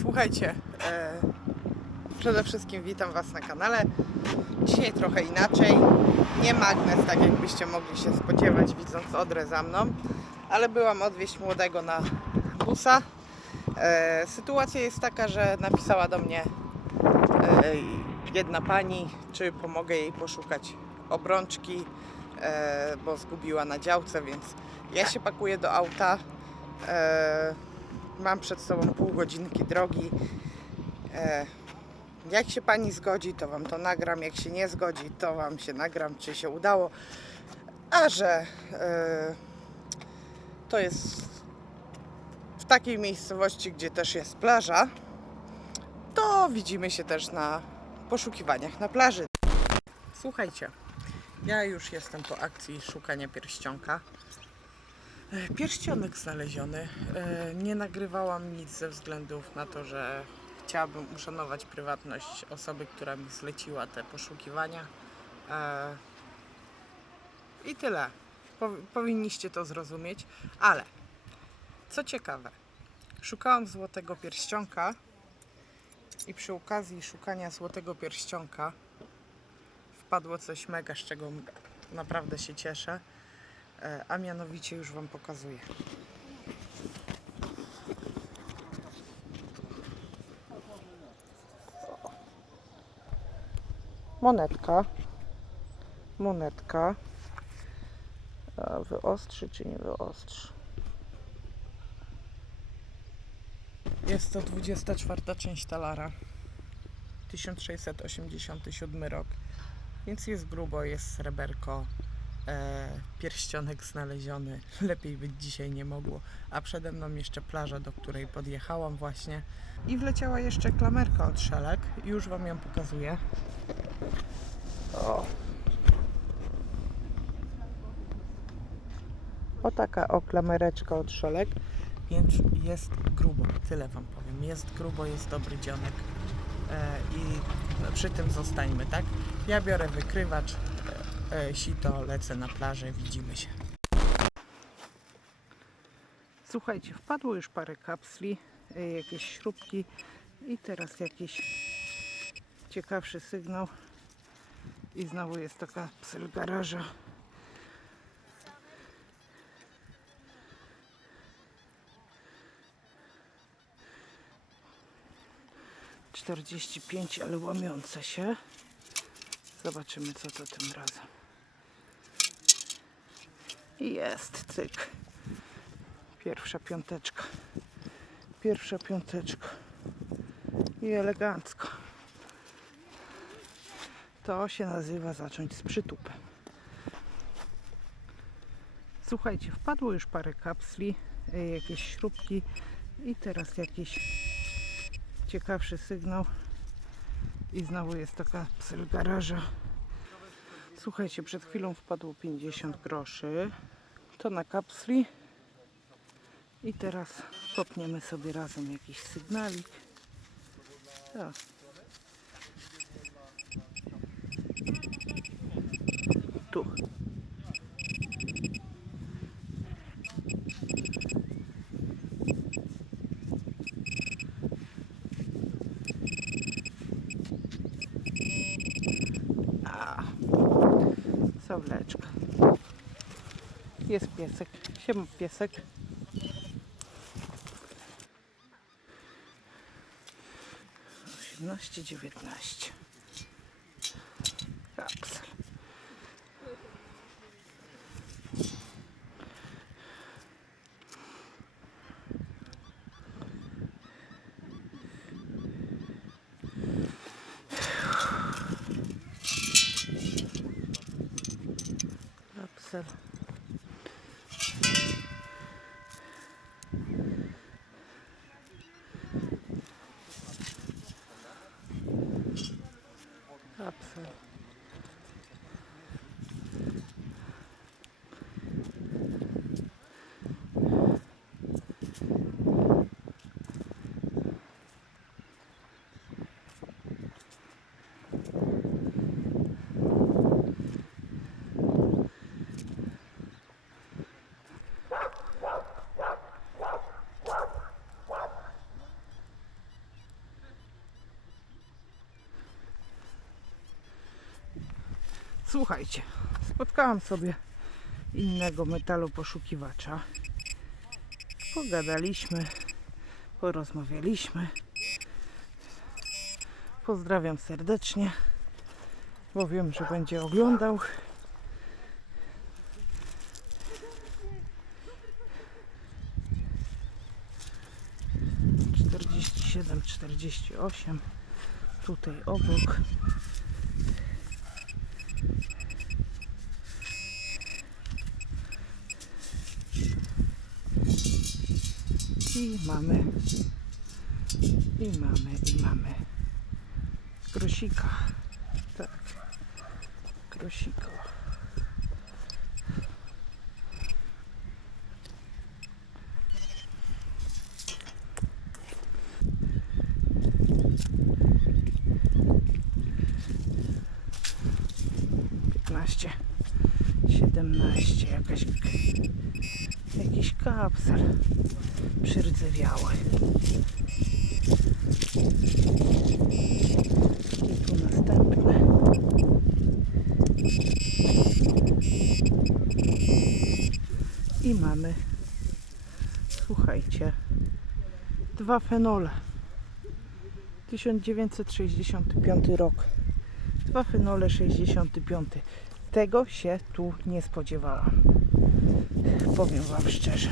Słuchajcie, e, przede wszystkim witam Was na kanale. Dzisiaj trochę inaczej. Nie magnes, tak jakbyście mogli się spodziewać, widząc Odrę za mną, ale byłam odwieźć młodego na busa. E, sytuacja jest taka, że napisała do mnie e, jedna pani, czy pomogę jej poszukać obrączki, e, bo zgubiła na działce, więc ja się pakuję do auta. E, mam przed sobą pół godzinki drogi. E, jak się pani zgodzi, to wam to nagram. Jak się nie zgodzi, to wam się nagram, czy się udało. A że e, to jest w takiej miejscowości, gdzie też jest plaża, to widzimy się też na poszukiwaniach na plaży. Słuchajcie, ja już jestem po akcji szukania pierścionka. E, Pierścionek znaleziony. E, Nie nagrywałam nic ze względów na to, że chciałabym uszanować prywatność osoby, która mi zleciła te poszukiwania. E, I tyle. Powi- Powinniście to zrozumieć. Ale co ciekawe, szukałam złotego pierścionka i przy okazji szukania złotego pierścionka wpadło coś mega, z czego naprawdę się cieszę. E, a mianowicie już Wam pokazuję. Monetka. Monetka. A wyostrzy czy nie wyostrzy? Jest to 24 część talara. 1687 rok. Więc jest grubo, jest sreberko. E, pierścionek znaleziony. Lepiej być dzisiaj nie mogło. A przede mną jeszcze plaża, do której podjechałam właśnie. I wleciała jeszcze klamerka od szelek. Już Wam ją pokazuję. O. O taka o klamereczka od szelek. Więc jest grubo. Tyle Wam powiem. Jest grubo, jest dobry dzionek. E, I przy tym zostańmy, tak? Ja biorę wykrywacz, sito, lecę na plażę, widzimy się. Słuchajcie, wpadło już parę kapsli, e, jakieś śrubki i teraz jakiś ciekawszy sygnał. I znowu jest taka psyl garaża. Czterdzieści pięć, ale łamiące się. Zobaczymy, co to tym razem. Jest, cyk. Pierwsza piąteczka. Pierwsza piąteczka. I elegancko. To się nazywa zacząć z przytupem. Słuchajcie, wpadło już parę kapsli, y, jakieś śrubki i teraz jakiś ciekawszy sygnał. I znowu jest taka psyl garaża. Słuchajcie, przed chwilą wpadło 50 groszy. To na kapsli. I teraz kopniemy sobie razem jakiś sygnalik. O. Tu. A. Sowleczka. Jest piesek. Siema piesek. Osiemnaście, dziewiętnaście. Kapsel. Kapsel. Słuchajcie, spotkałam sobie innego metalu poszukiwacza. Pogadaliśmy, porozmawialiśmy. Pozdrawiam serdecznie, bo wiem, że będzie oglądał. Czterdzieści siedem, czterdzieści osiem. Tutaj obok. I mamy, i mamy, i mamy. Grosika. Tak. Piętnaście, siedemnaście, jakaś, jakiś kapsel przyrdzewioły. I tu następne. I mamy, słuchajcie, dwa fenole. 1965 rok. Dwa fenole 65. Tego się tu nie spodziewałam. Powiem Wam szczerze.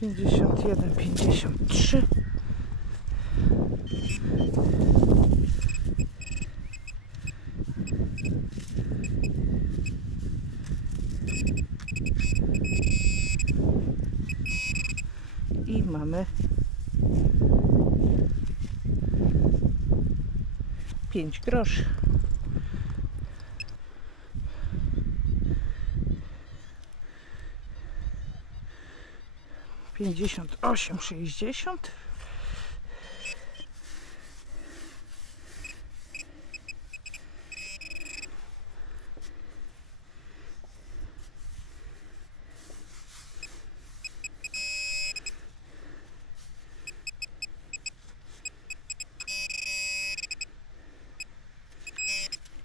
51, 53. I mamy 5 groszy. Pięćdziesiąt osiem, sześćdziesiąt.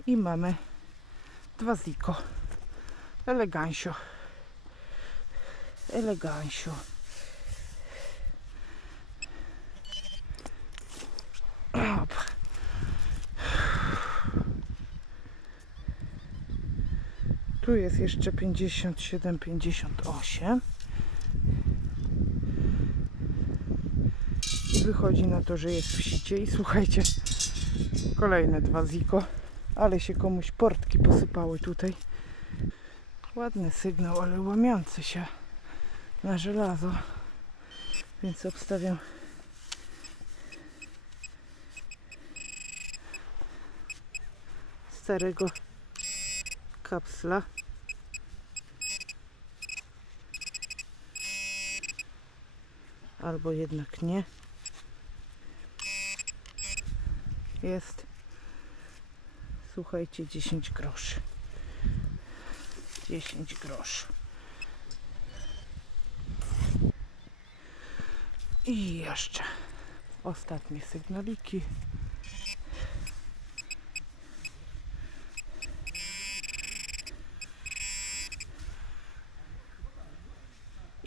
I mamy dwa ziko. Elegancio. Elegancio. Tu jest jeszcze 57, 58. I wychodzi na to, że jest w sicie. I słuchajcie, kolejne dwa ziko. Ale się komuś portki posypały tutaj. Ładny sygnał, ale łamiący się na żelazo. Więc obstawiam starego kapsla. Albo jednak nie. Jest słuchajcie 10 groszy 10 groszy i jeszcze ostatnie sygnaliki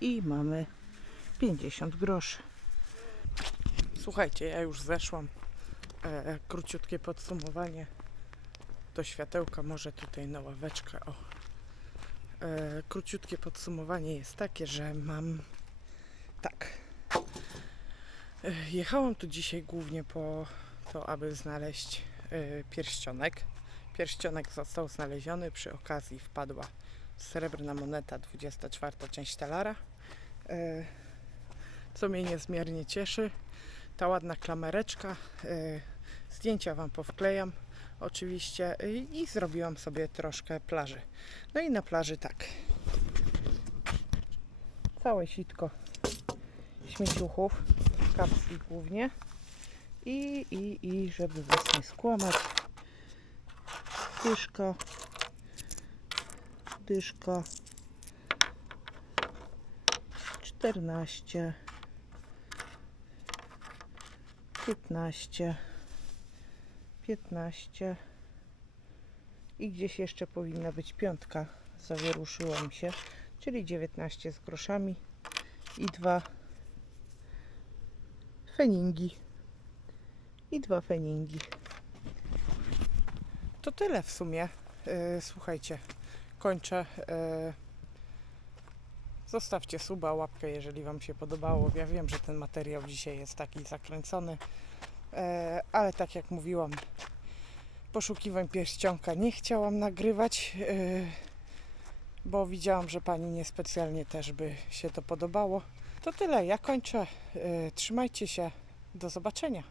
i mamy 50 groszy słuchajcie ja już zeszłam e, króciutkie podsumowanie do światełka, może tutaj na ławeczkę. O. E, króciutkie podsumowanie jest takie, że mam tak. E, jechałam tu dzisiaj głównie po to, aby znaleźć e, pierścionek. Pierścionek został znaleziony, przy okazji wpadła srebrna moneta, 24 część talara. E, co mnie niezmiernie cieszy, ta ładna klamereczka. E, zdjęcia Wam powklejam oczywiście i zrobiłam sobie troszkę plaży. No i na plaży tak. Całe sitko śmieciuchów, kapsli głównie i, i, i żeby was nie skłamać dyszka dyszka 14 15 15 I gdzieś jeszcze powinna być piątka. Zawieruszyła mi się. Czyli 19 z groszami. I dwa feningi. I dwa feningi. To tyle w sumie. E, Słuchajcie, kończę. E, Zostawcie suba, łapkę, jeżeli Wam się podobało. Ja wiem, że ten materiał dzisiaj jest taki zakręcony, e, ale tak jak mówiłam, poszukiwań pierścionka nie chciałam nagrywać, e, bo widziałam, że Pani niespecjalnie też by się to podobało. To tyle, ja kończę. E, Trzymajcie się, do zobaczenia.